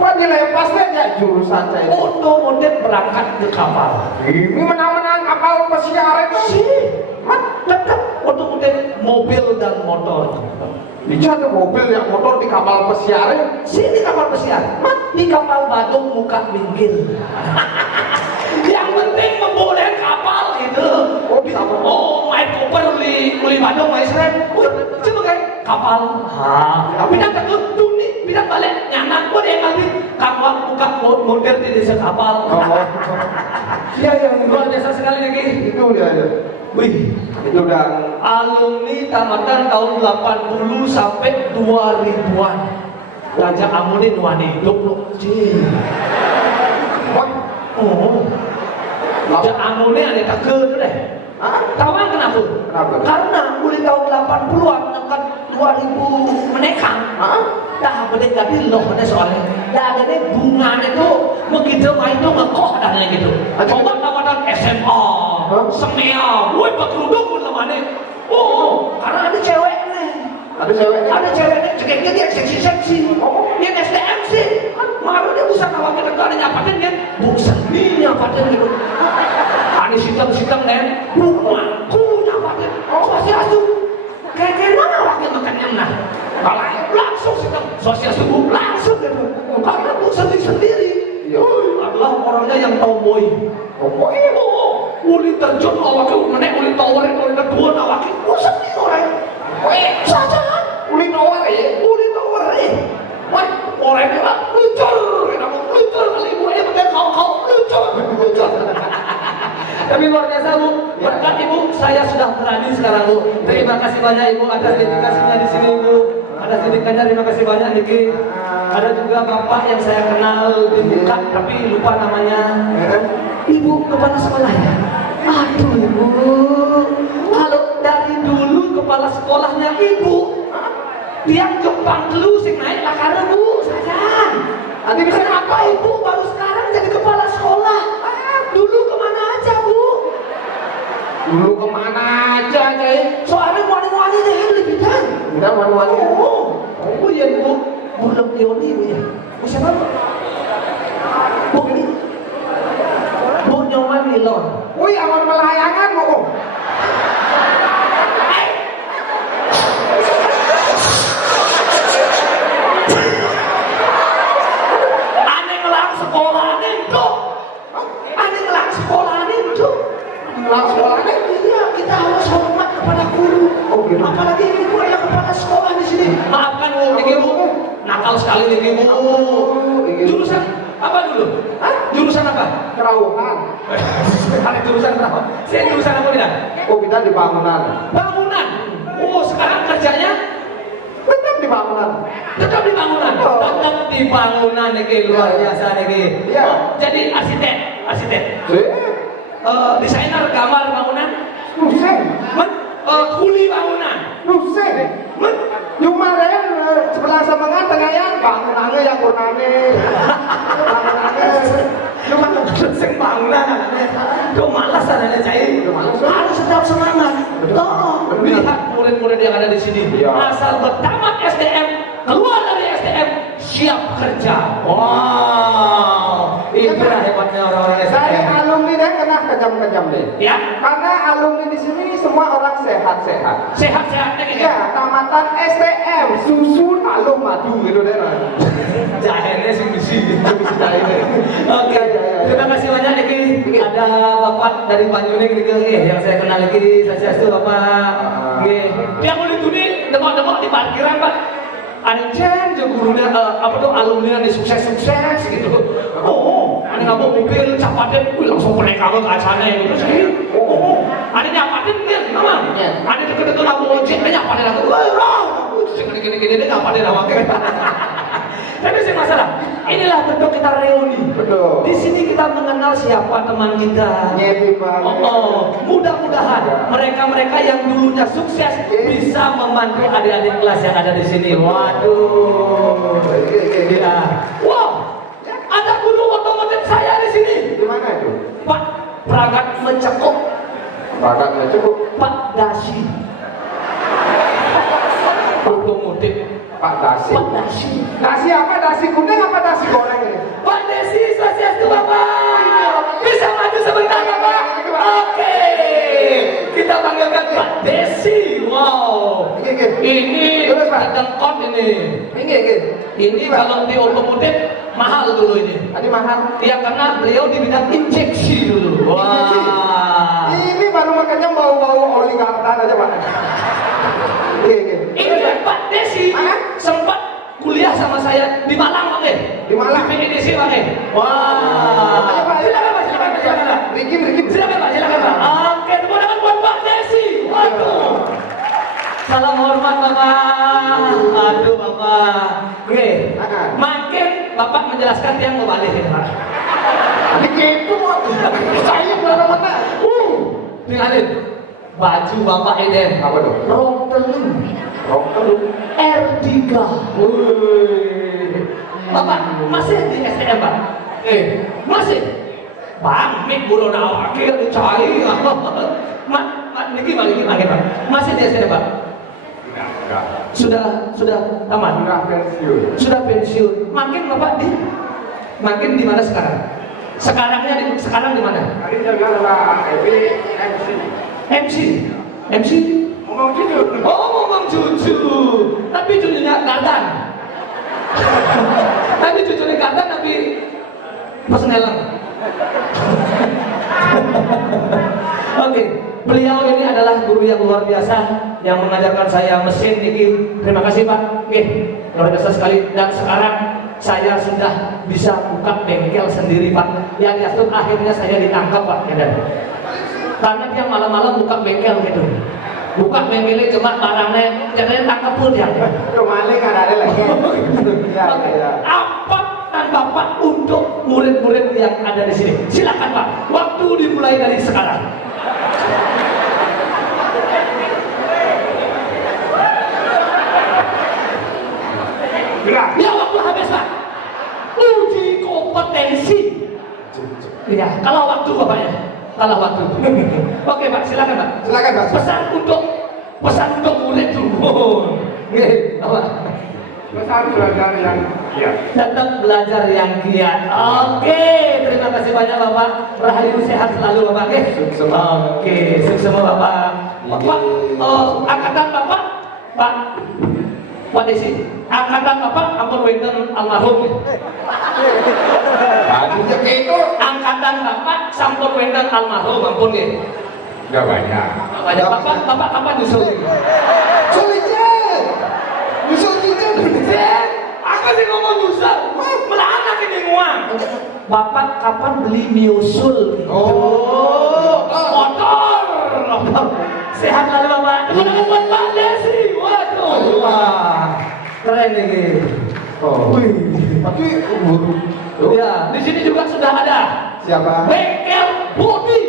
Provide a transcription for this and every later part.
Wah dilepas aja jurusan saya. Otomotif berangkat ke kapal. Ini menang-menang kapal pesiar itu. Sih, tetap otomotif mobil dan motor. Bisa ada mobil yang motor di kapal pesiar. Sini kapal pesiar. Di kapal Badung muka minggir. Yang penting memboleh kapal itu. Oh bisa. Oh, main koper beli Badung, main seret. Coba kayak kapal. Pindah ke Tuni, pindah balik nyanak. Oh dia kali kapal buka model di desa kapal. Iya yang Luar biasa sekali lagi. itu dia. Wih, Itu udah alumni tamatan tahun 80 sampai 2000-an. Raja Amune nuane hidup loh. wah. Oh. Raja Amune ada tegur deh. Tahu kan kenapa? Kenapa? Karena mulai tahun 80-an sampai 2000 menekang. Dah boleh jadi loh ada soalnya. Dah ada bunganya itu begitu itu ngekoh dan gitu. Coba tamatan SMA, semea, woi berkerudung pun lamanya. Oh, karena ada cewek nih. Ada ceweknya. Ada ceweknya cekeknya dia seksi-seksi. Dia SDM sih. Maru dia bisa kawan kita ada nyapatin dia. Bukan ini nyapatin gitu. Ada sitam-sitam nih. Aku nyapatin. Masih asuh. Kayak mana wakil makannya nah. Kalau langsung sitam sosial subuh langsung gitu. Karena bu sendiri. Adalah orangnya yang tomboy. Tomboy. Oh, uli terjun awaknya menek uli tawarin uli kedua awaknya. Sendiri orang. Saja uli tawarin. Wah, orangnya lah lucur. Kenapa lucur kali ibu ini pakai kau lucur. Tapi luar biasa Bu, berkat Ibu saya sudah berani sekarang Bu. Terima kasih banyak Ibu atas dedikasinya di sini Bu. Atas dedikasinya terima kasih banyak Niki. Ada juga Bapak yang saya kenal di muka tapi lupa namanya. Ibu kepala sekolah ya? Aduh Ibu. Kalau dari dulu kepala sekolahnya Ibu, dia Jepang dulu sing naik lakar Bu saja. Nanti bisa apa Ibu baru sekarang jadi kepala sekolah? Dulu kemana aja Bu? Dulu kemana aja Nyai? Soalnya wani-wani deh lebih kan? Enggak wani-wani. Oh iya Bu, belum teori Bu ya. Bu siapa? Bu ini. Bu Nyoman Milon. Wih awan melayangan Bu. Aneh ngelang sekolah nih tuh. Aneh ngelang sekolah nih tuh. Ngelang sekolah nih? Iya, kita harus hormat kepada guru. Oh gitu. Apalagi ibu adalah kepala sekolah di sini. Maafkan Bu, Niki Bu. Nakal sekali Niki Bu. Jurusan apa dulu? Jurusan apa? Kerauhan. Ada jurusan berapa? Saya jurusan apa tidak? Oh kita di bangunan. Bangunan. Oh sekarang kerjanya Tetap di bangunan. tetap di bangunan. Tetap di bangunan Niki luar biasa Niki. Iya. Oh, jadi arsitek. Desainer gambar bangunan. Pusing. Kuli bangunan. Pusing. Kemarin sebelah semangat tengah yang bangunannya yang kurnane. Cuma sing bangunan anaknya. Kok malas anaknya Cai? Harus tetap semangat. Toh, lihat murid-murid yang ada di sini. Iya. Asal bertamat SDM, keluar dari SDM, siap kerja. Wow, itulah hebatnya orang-orang Dari SDM. alumni deh kena kejam-kejam deh. Ya, Karena alumni di sini semua orang sehat-sehat. sehat-sehatnya gitu. Ya, tamatan STM, susu, talung, madu gitu deh. Jahilnya sih di sini. Oke, Ya. terima kasih banyak Niki. Ada Bapak dari Banyuning Niki yang saya kenal lagi. Saya itu Bapak. Dia mau dituni demok-demok di parkiran Pak. Ada ceng gurunya apa tuh alumni yang sukses-sukses gitu. Oh, ada nggak mau mobil capatin, langsung naik ke kacanya gitu sih. Oh, ada nyapatin dia, mama. Ada deket-deket aku ojek, dia nyapatin aku. Wah, gini-gini dia nyapatin awaknya. Tapi sih masalah, inilah bentuk kita reuni. Betul. Di sini kita mengenal siapa teman kita. Nyepi banget. Mudah-mudahan mereka-mereka yang dulunya sukses bisa membantu adik-adik kelas yang ada di sini. Waduh, ya. Wow, ada guru otomotif saya di sini. Di mana itu? Pak Pragat Mencekuk, Bagatnya cukup. Pak Dasi. Otomotif. Pak Dasi. Pak Dasi. Nasi apa? Nasi kuning apa nasi goreng? Ini kalau di otomotif mahal dulu ini. Ini mahal. Ya karena beliau di bidang injeksi dulu. Injeksi? Wah. Ini baru makanya bau-bau oli kartan aja Pak. Ini Pak Desi sempat kuliah sama saya di Malang, Pak. Di Malang. Di PNDC, Pak. Wah. Ayo, Pak. Silakan Pak, silakan Pak. Rikim. Silakan Pak, silakan Pak. Oke, tepuk tangan buat Pak Desi. Waduh. Salam hormat Bapak. Aduh Bapak. Oke. Makin Bapak menjelaskan yang mau balik ya Pak. Begitu saya mana-mana. Tinggalin. Baju Bapak ini. Apa dong? Rok telur. R3. Wih. Bapak masih di STM Pak? Masih. Bang, mik bulan awal kita dicari. Niki balikin lagi Pak. Masih di STM Pak? Sudah tamat. Sudah pensiun. Makin Bapak makin di mana sekarang? Sekarang di mana? Hari jaga lah MC. MC? Ngomong jujur. Oh, ngomong jujur. Tapi jujurnya kardan. Tapi jujurnya kardan tapi personelang. Oke, beliau ini adalah guru yang luar biasa yang mengajarkan saya mesin ini. Terima kasih Pak. Oke, luar biasa sekali. Dan sekarang saya sudah bisa buka bengkel sendiri Pak. Yang justru akhirnya saya ditangkap Pak. Ya, karena dia malam-malam buka bengkel gitu. Buka bengkelnya cuma barangnya, jadinya tangkap pun dia. Itu maling ada lagi. Apa dan Bapak untuk murid-murid yang ada di sini? Silakan Pak. Waktu dimulai dari sekarang. Ya waktu habis Pak. Uji kompetensi. Ya, kalau waktu Bapaknya. Kalau waktu. Oke Pak, silakan Pak. Silakan Pak. Pesan untuk murid dulu. Apa? Pesan belajar yang giat. Tetap belajar yang giat. Oke, terima kasih banyak Bapak. Rahayu sehat selalu Bapak. Oke, sukses semua Bapak. Bapak, angkatan Bapak, Pak Desi, angkatan Bapak, ampun wenten almarhum. Aduhnya kayak itu. Angkatan Bapak, sampun wenten almarhum, ampun ya. Enggak banyak. Banyak Bapak kapan nyusul? Sulitnya. Nyusul kita. Aku sih ngomong nyusul. Melahan lagi bingung. Bapak kapan beli miusul? Motor. Sehat lalu Bapak. Terima buat Pak Desi. Waduh. Wah. Keren ini. Tapi Ya, di sini juga sudah ada. siapa? Bengkel Bodi.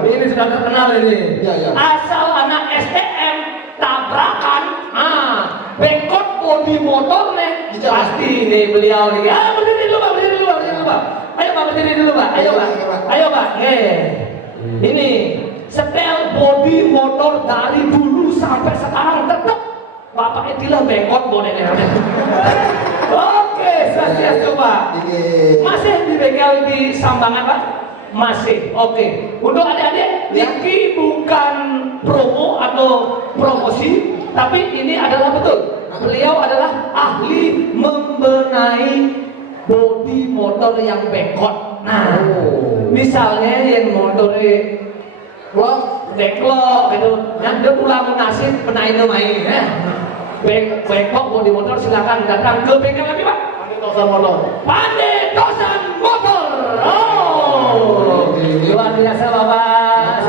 Ini sudah terkenal ini. Ya. Asal anak STM tabrakan, bengkot bodi motor nih, pasti nih beliau nih. Berdiri dulu Pak. Ayo Pak, berdiri dulu Pak. Ayo Pak. Ini setel bodi motor dari dulu sampai sekarang tetap Bapak itulah bengkot boneknya. Oke, saya coba. Masih di bengkel di Sambangan Pak? Masih. Oke. Untuk adik-adik, Niki bukan promo atau promosi, tapi ini adalah betul. Beliau adalah ahli membenahi bodi motor yang bengkot. Nah, misalnya yang motornya deklok gitu, yang dia ulang nasib penaik main ya. Bengkok bodi motor silakan datang ke bengkel kami Pak. Pandai Tosan Motor. Luar biasa Bapak.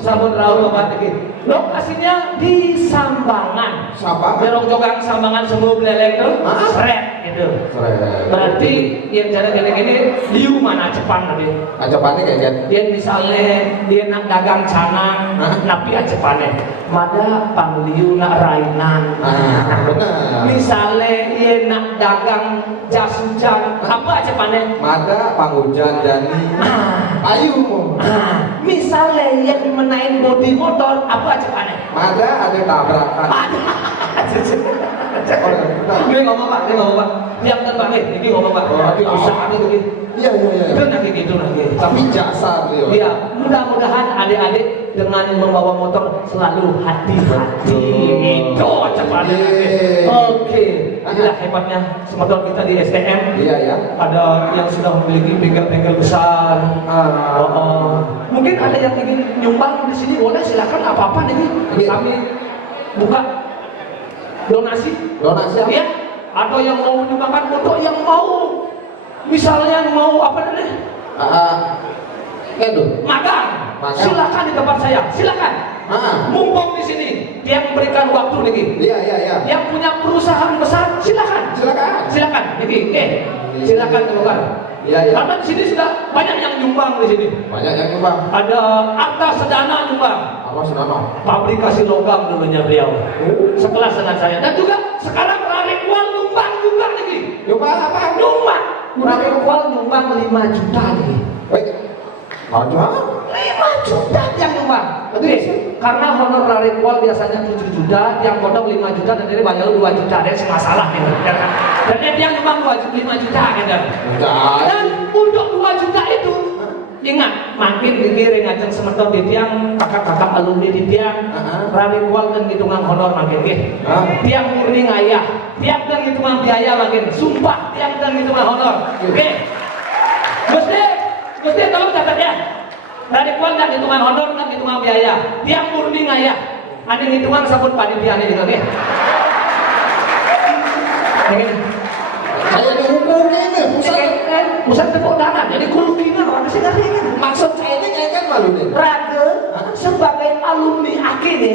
Sambut rawuh Bapak Tiki. Lokasinya di Sambangan. Berong jogang Sambangan semua beleleng tuh. Seret gitu. Berarti yang jalan-jalan ini liu mana cepan tadi. Ajapannya kayak gitu. Dia misalnya dia nak dagang canang, napi acepane. Mada pangliu nak rainan. Benar. Misalnya dia nak dagang jas hujan, apa acepane? Mada panghujan jani. Ayu. Misalnya yang menaik bodi motor, apa acepane? Mada ada tabrakan. Ini ngomong Pak, Diam kan Pak, ini ngomong Pak. Tapi bisa ada begini. Iya. Itu nanti gitu nanti. Tapi jasa beliau. Iya, mudah-mudahan adik-adik dengan membawa motor selalu hati-hati. Itu cepatnya. Oke, inilah hebatnya motor kita di STM. Iya ya. Ada yang sudah memiliki bengkel-bengkel besar. Mungkin ada yang ingin nyumbang di sini, boleh silakan, apa-apa nih. Kami buka donasi. Donasi apa? Ya. Atau yang mau menyumbangkan foto, yang mau misalnya mau apa nih? Magang. Silakan di tempat saya, silakan. Mumpung di sini, dia memberikan waktu lagi. Iya. Yang punya perusahaan besar, silakan. Silakan, Niki. Silakan keluar. Iya. Karena di sini sudah banyak yang nyumbang di sini. Banyak yang nyumbang. Ada Arta Sedana nyumbang. Apa Sedana? Pabrikasi logam dulunya beliau. Sekelas dengan saya. Dan juga sekarang Rarekual nyumbang juga lagi. Nyumbang apa? Nyumbang. Rarekual nyumbang 5 juta nih. Baik. Aja. 5 juta yang nyumbang. Karena honor Rarekual biasanya 7 juta, yang potong 5 juta dan ini bayar 2 juta, ada masalah gitu. Dan dia nyumbang 5 juta gitu. Dan untuk 2 juta itu, ingat, makin dikiring ngajeng sementor di tiang, kakak-kakak alumni di tiang, Rarekual dan hitungan honor makin tiang murni ngayah, tiang dan hitungan biaya makin, sumpah tiang dan hitungan honor. Oke. Mesti tolong catat ya. Rarekual dan hitungan honor dan hitungan biaya, tiang murni ngayah, ada hitungan sabun panitia ini juga, oke? Saya dihukum ini, pusat tepuk tangan, jadi kulukingan orang sih ngerti kan? Maksud saya ini kayak kan malu nih. Raga sebagai alumni AKI nih,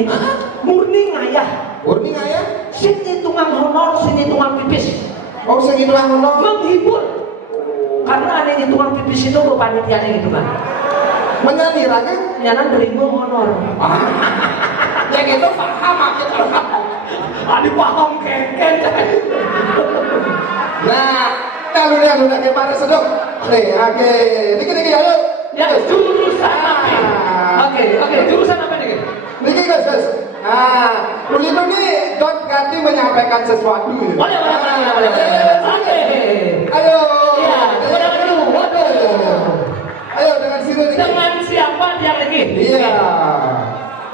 murni ngayah. Murni nggak ya? Sin hitungan honor, sin hitungan pipis. Oh segitu lah honor. Menghibur. Karena ada hitungan pipis itu lo panitianya gitu kan. Menyanyi raga? Nyanan beribu honor. Yang itu paham aja orang. Adi paham keken. Nah, kalau dia sudah kemarin sedok. Nih, oke. Niki ayo. Ya, jurusan apa? Oke, jurusan apa nih? Niki guys. Ulito nih ganti menyampaikan sesuatu. Boleh. Oke. Ayo. Ya, dulu. Waduh. Ayo dengan sini. Dengan siapa dia lagi? Iya.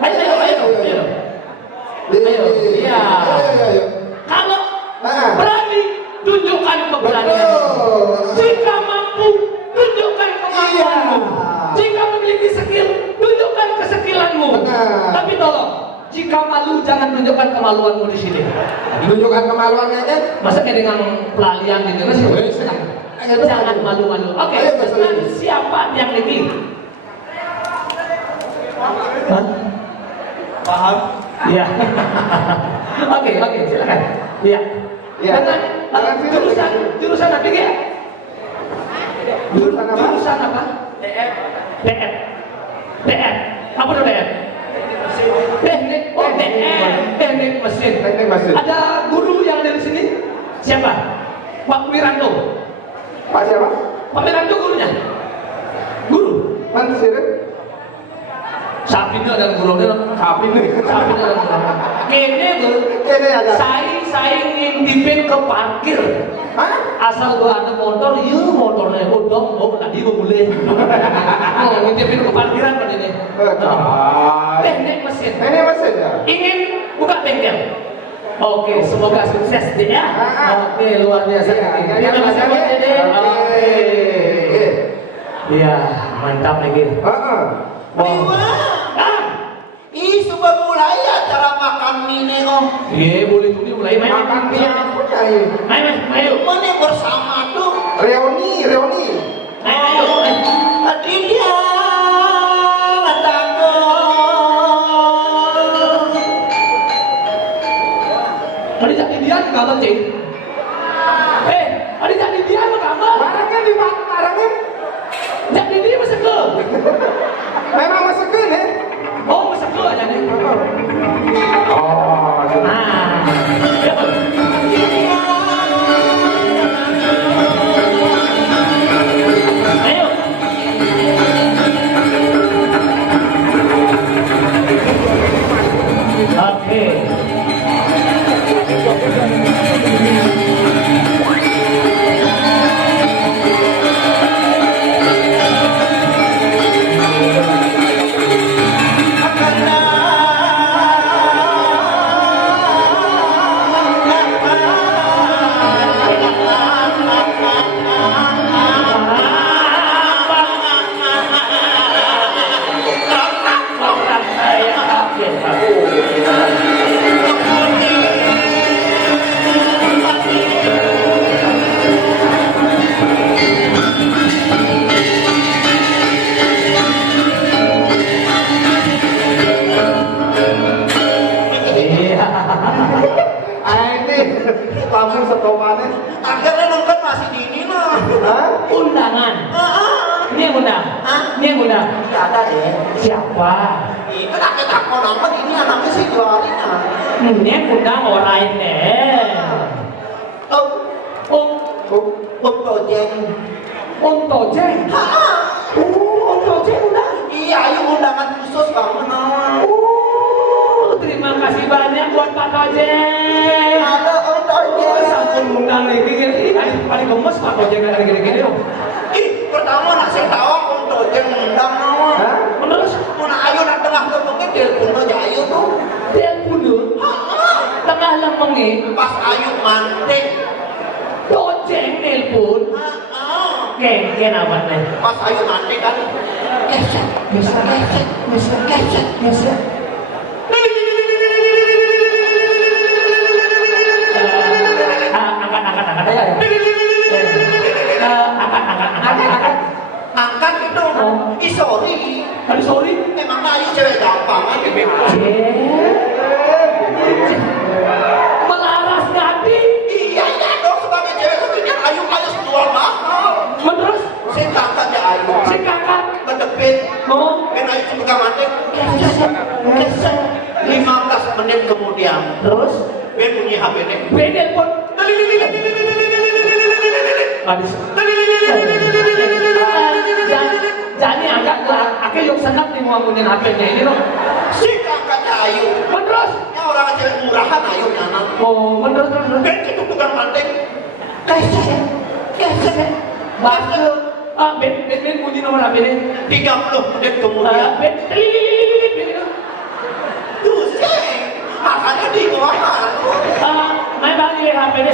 Ayo. Iya. Ayo. Kalau berani, tunjukkan keberanian. Jika mampu, tunjukkan kemampuanmu. Jika memiliki skill, tunjukkan keskilanmu. Tapi tolong, jika malu jangan tunjukkan kemaluanmu di sini. Tunjukkan kemaluan aja. Masa kayak dengan pelalian gitu kan sih? Jangan malu-malu. Oke, dengan siapa yang ini? Hah? Paham? Iya. Oke, silakan. Iya. Dengan jurusan apa ya? Jurusan apa? DF. Apa itu DF? Teknik mesin. Ada guru yang dari sini? Siapa? Pak Wiranto. Pak siapa? Pak Wiranto gurunya. Guru. Man sirik. Sapina dan gurunya. Sapina dan gurunya. Kene aja. Saya ngintipin ke parkir. Asal gua ada motor, motornya bodong, tadi gua boleh. Ngintipin ke parkiran kan ini. Teknik mesin ya? Ingin buka bengkel. Oke, semoga sukses deh ya. Oke, luar biasa. Terima kasih buat Dede. Oke. Iya, mantap lagi. Sudah mulai acara makan mie kok. Iya, boleh tuh mulai main. Makan mie apa ya? Main, ayo. Mana bersama tuh? Reuni. Ayo. Dia takut. Ada jadi dia di kamar cing. Ada jadi dia di kamar. Barangnya di mana? Barangnya? Jadi dia masuk ke. Memang masuk ke nih. Oh, masuk ke aja nih. Oh, Ayo. Oke. jawabannya. Akhirnya nongkrong masih di ini nah. Hah? Undangan. Ini yang undang. Hah? Ini yang undang. Iya ada deh. Siapa? Itu anaknya tak mau nongkrong ini anaknya si jualin nah. Ini yang undang orang lain deh. Om Tojeng. Om Tojeng. Om Tojeng undang. Iya, ayo undangan khusus banget nah. Terima kasih banyak buat Pak Tojeng. Halo Om Tojeng. Sampun undang lagi gini. Paling gemes Pak Tojeng ada gini-gini dong. Pertama nak saya tahu Om Tojeng undang nah. Hah? Menerus Mana ayo nak tengah tengahnya telepon aja ayo tuh. dia mundur. Tengah lemengnya Pas ayo mantek. Tojeng nelpon. Kengken apa nih? Pas ayo mantek kan. Gesek, gesek, gesek, gesek, gesek, gesek. Angkat ya. Angkat. Angkat itu. Sorry. Aduh sorry. Memang ayo cewek gampang aja bebas. Melaras ganti. Iya dong sebagai cewek sebenarnya ayo jual mahal. Menerus Saya angkat ya ayo. si kakak Kedepit. mau Kan ayo cuma mantek. Gesek, gesek. 15 menit kemudian. terus Ben bunyi HP ini. beda pun. Habis. Jadi angkat lah. Aku yang senang nih mau ngomongin HP-nya ini loh. Si kakaknya ayo. Menerus. Ya orang cewek murahan ayo nyanak. Oh menerus terus. Ben itu tukang mantek. Gesek, gesek. Bagus. Ben bunyi nomor HP ini. 30 menit kemudian. Ben. Tuh sih. Makanya di ruangan. Main balik HP ini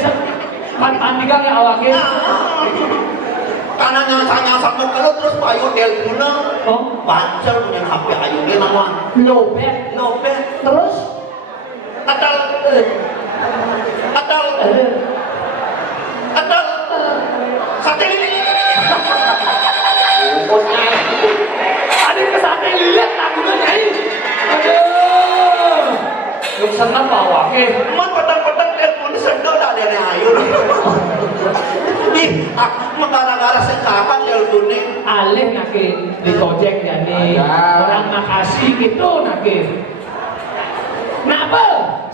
pantikan ya awaknya. Karena nyasar mau kalau terus ayo telepon. Oh. Pacar punya HP ayo dia nama. Lobet. Lobet. Terus. Atal. Atal. Atal. Sate lili. Ada kesana lihat lagunya nyai. Aduh. Yang senang awaknya. Man petang-petang telepon sedot ada yang ayo. Ih, gara-gara sekapan teleponnya. Alih nake di Tojek ya nih. Orang makasih gitu nake. Kenapa?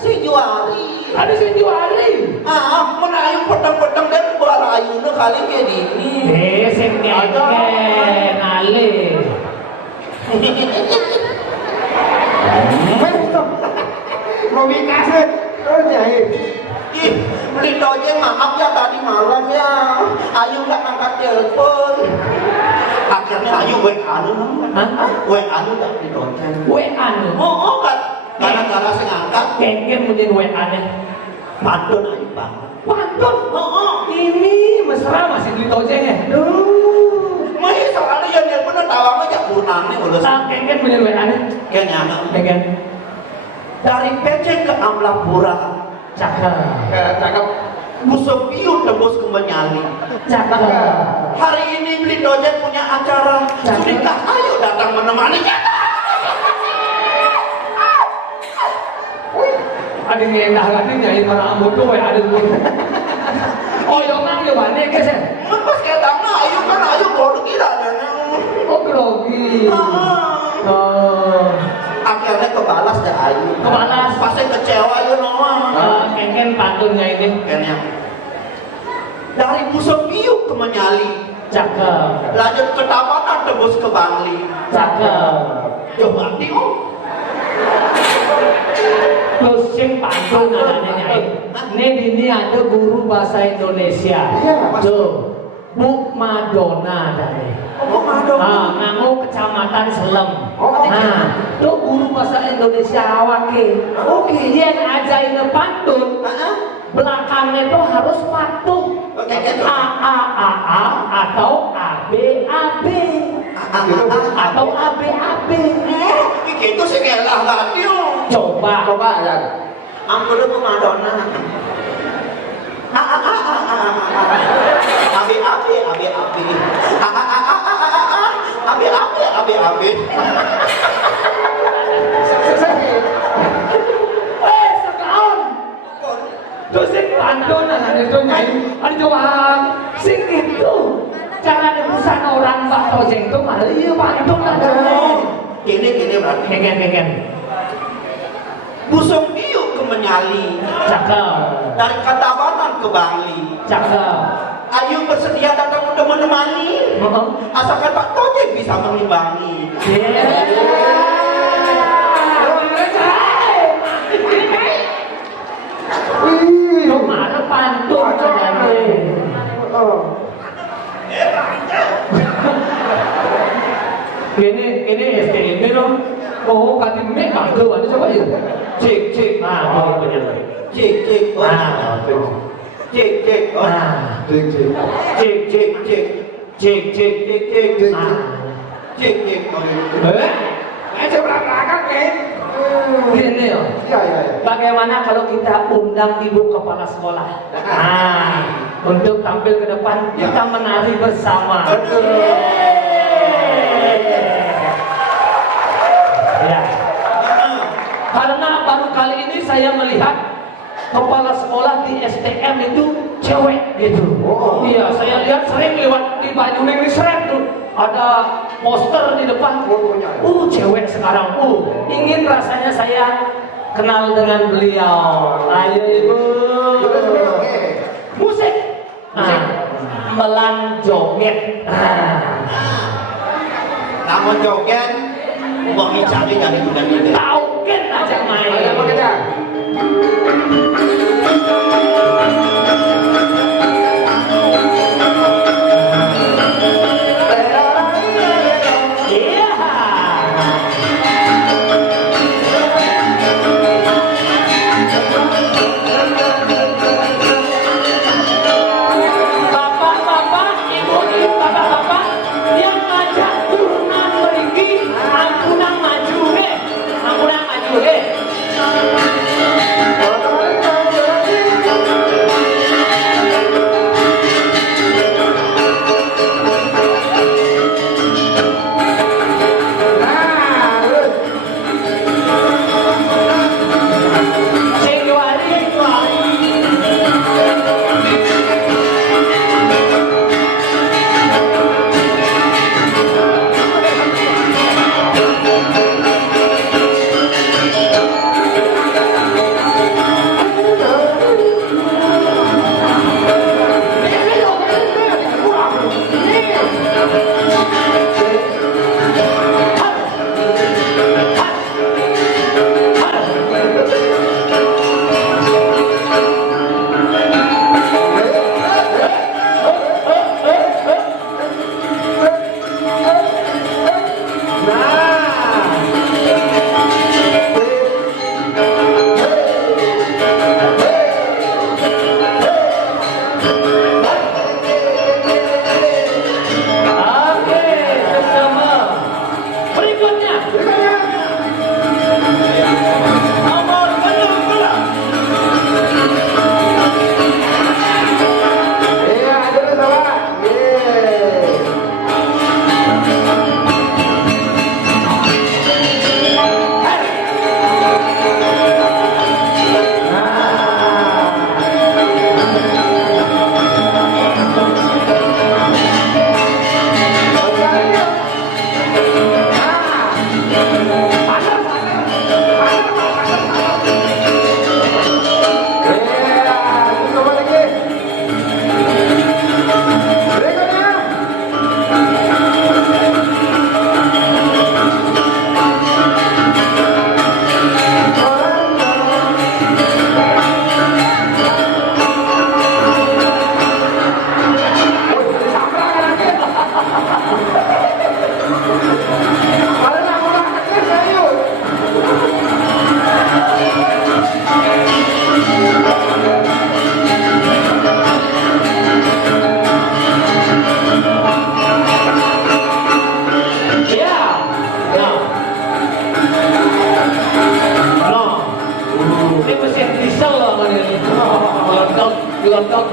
Si Juari. Ada si Juari. Menayung petang-petang dan buat ayunya kali kayak gini. Sing ngeken alih. Robi kasih. Oh jahit. Ih, beli Tojeng maaf ya tadi malam ya. Ayu nggak angkat telepon. Akhirnya Ayu WA anu. WA anu tak di Tojeng. WA anu. Oh kan. Gara-gara saya ngangkat. Kengken punya WA nya. Pantun Ayu banget. Pantun. Ini mesra masih di Tojeng ya. Masih soalnya yang dia bener tawang aja punangnya udah. Kengken punya WA nya. Kayaknya Kengken. dari Peceng ke Amlapura. Cakep. Cakep. Musuh piu tembus ke Menyali. Cakep. Hari ini beli Tojeng punya acara. Sudahkah Ayu datang menemani kita? Ada yang endah lagi nyai para ambo tuh ya ada dulu. Oh yang nang yo bane ke sen. Mas kayak tangna Ayu kan Ayu bodoh kira dan. Oh grogi. Oh. Akhirnya kebalas deh Ayu. Kebalas. Pasti kecewa Ayu Noah. Kengken pantunnya ini. Kayaknya. Dari Musuh piu ke Menyali. Cakep. Lanjut ke Tabanan tembus ke Bangli. Cakep. Coba tengok. Terus sing pantun adanya nyai. Ini ada guru bahasa Indonesia. Iya, Mas. Tuh. Bu Madonna dari. Oh Madonna. Nganggo kecamatan Selem. Oh, Nah, tuh guru bahasa Indonesia awake. Oke, yang ajain pantun. Belakangnya tuh harus patuh. Oke, gitu. A atau A B atau A B. Gitu sih ngelah radio. Coba. Coba ya. Ampun Bu Madonna. Abi. Sekaon. Terus pantun itu nyai. Ada jawab. Sing itu. Jangan ada busana orang Pak Tojeng itu malah iya Pak itu ada. Kene berarti. Keken. Busung biuk ke Menyali. Cakep. Dari Katabanan ke Bali. Cakep. Ayu bersedia datang untuk menemani. Asalkan Pak Tojeng bisa mengimbangi. Kemana pantun aja ini STM dong. Oh, kati mek bangga ada siapa ya? Cek. Ah, benar. Cek. Ah, Cek. Aja belakang kan? Gini ya. Iya. Bagaimana kalau kita undang ibu kepala sekolah? Untuk tampil ke depan kita menari bersama. Ya. Karena baru kali ini saya melihat kepala sekolah di STM itu cewek gitu. Iya, saya lihat sering lewat di baju negeri seret tuh. Ada poster di depan. Cewek sekarang. Ingin rasanya saya kenal dengan beliau. Ayo ibu. Musik. Melang joget. Namun joget, uang icari dari bulan ini. Tauket aja main. Ada apa kita? Gelodok.